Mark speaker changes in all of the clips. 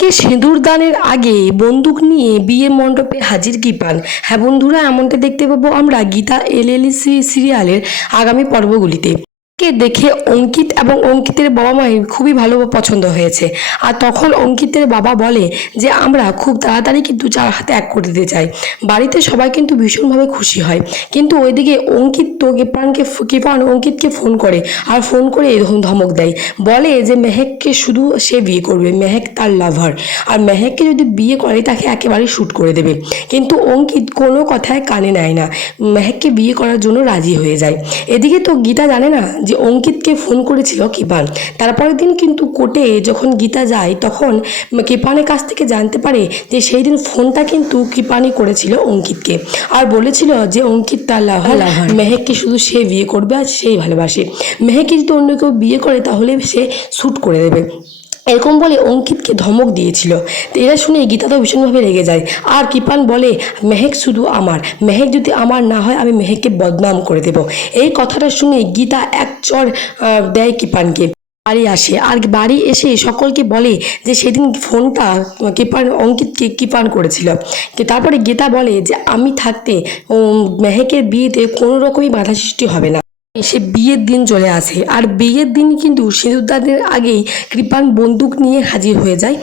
Speaker 1: মেহেককে সিঁদুর দানের আগে বন্দুক নিয়ে বিয়ে মণ্ডপে হাজির কৃপান হ্যাঁ বন্ধুরা, এমনটা দেখতে পাবো আমরা গীতা এলএলসি সিরিয়ালের আগামী পর্বগুলিতে। কে দেখে অঙ্কিত এবং অঙ্কিতের বাবা মায়ের খুবই ভালো পছন্দ হয়েছে। আর তখন অঙ্কিতের বাবা বলে যে, আমরা খুব তাড়াতাড়ি কিন্তু চার হাতে এক করে দিতে চাই। বাড়িতে সবাই কিন্তু ভীষণভাবে খুশি হয়। কিন্তু ওইদিকে অঙ্কিত তো কৃপানকে কৃপান অঙ্কিতকে ফোন করে আর ফোন করে এরকম ধমক দেয়। বলে যে, মেহেককে শুধু সে বিয়ে করবে, মেহেক তার লাভার আর মেহেককে যদি বিয়ে করে, তাকে একেবারে শ্যুট করে দেবে। কিন্তু অঙ্কিত কোনো কথায় কানে নেয় না। মেহেককে বিয়ে করার জন্য রাজি হয়ে যায়। এদিকে তো গীতা জানে না যে অঙ্কিতকে ফোন করেছিল কৃপান তারপরের দিন কিন্তু কোর্টে যখন গীতা যায় তখন কৃপানের কাছ থেকে জানতে পারে যে সেই দিন ফোনটা কিন্তু কৃপানি করেছিল অঙ্কিতকে। আর বলেছিল যে অঙ্কিত তার লাভার। মেহেককে শুধু সে বিয়ে করবে আর সেই ভালোবাসে। মেহেককে যদি অন্য কেউ বিয়ে করে তাহলে সে শ্যুট করে দেবে। এরকম বলে অঙ্কিতকে ধমক দিয়েছিল। এরা শুনে গীতা তো ভীষণভাবে রেগে যায়। আর কৃপান বলে, মেহেক শুধু আমার। মেহেক যদি আমার না হয়, আমি মেহেককে বদনাম করে দেব। এই কথাটা শুনে গীতা এক চর দেয় কৃপানকে। বাড়ি আসে। আর বাড়ি এসে সকলকে বলে যে সেদিন ফোনটা, কৃপান, অঙ্কিতকে কৃপান করেছিল। তারপরে গীতা বলে যে, আমি থাকতে মেহেকের বিয়েতে কোনো রকমই বাধা সৃষ্টি হবে না। সে বিয়ের দিন চলে আসে। আর বিয়ের দিন কিন্তু সিঁদুরদানের আগেই কৃপান বন্দুক নিয়ে হাজির হয়ে যায়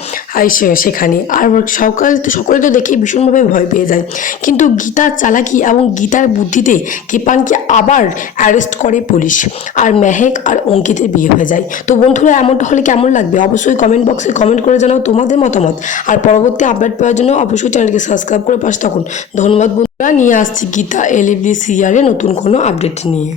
Speaker 1: সেখানে। আর সকাল সকলে তো দেখে ভীষণভাবে ভয় পেয়ে যায়। কিন্তু গীতার চালাকি এবং গীতার বুদ্ধিতে কৃপানকে আবার অ্যারেস্ট করে পুলিশ আর মেহেক আর অঙ্কিতের বিয়ে হয়ে যায়। তো বন্ধুরা, এমনটা হলে কেমন লাগবে? অবশ্যই কমেন্ট বক্সে কমেন্ট করে জানাও তোমাদের মতামত। আর পরবর্তী আপডেট পাওয়ার জন্য অবশ্যই চ্যানেলকে সাবস্ক্রাইব করে পাশে থাকুন। ধন্যবাদ বন্ধুরা, নিয়ে আসছি গীতা এলএবডি সিরিয়ালে নতুন কোনো আপডেট নিয়ে।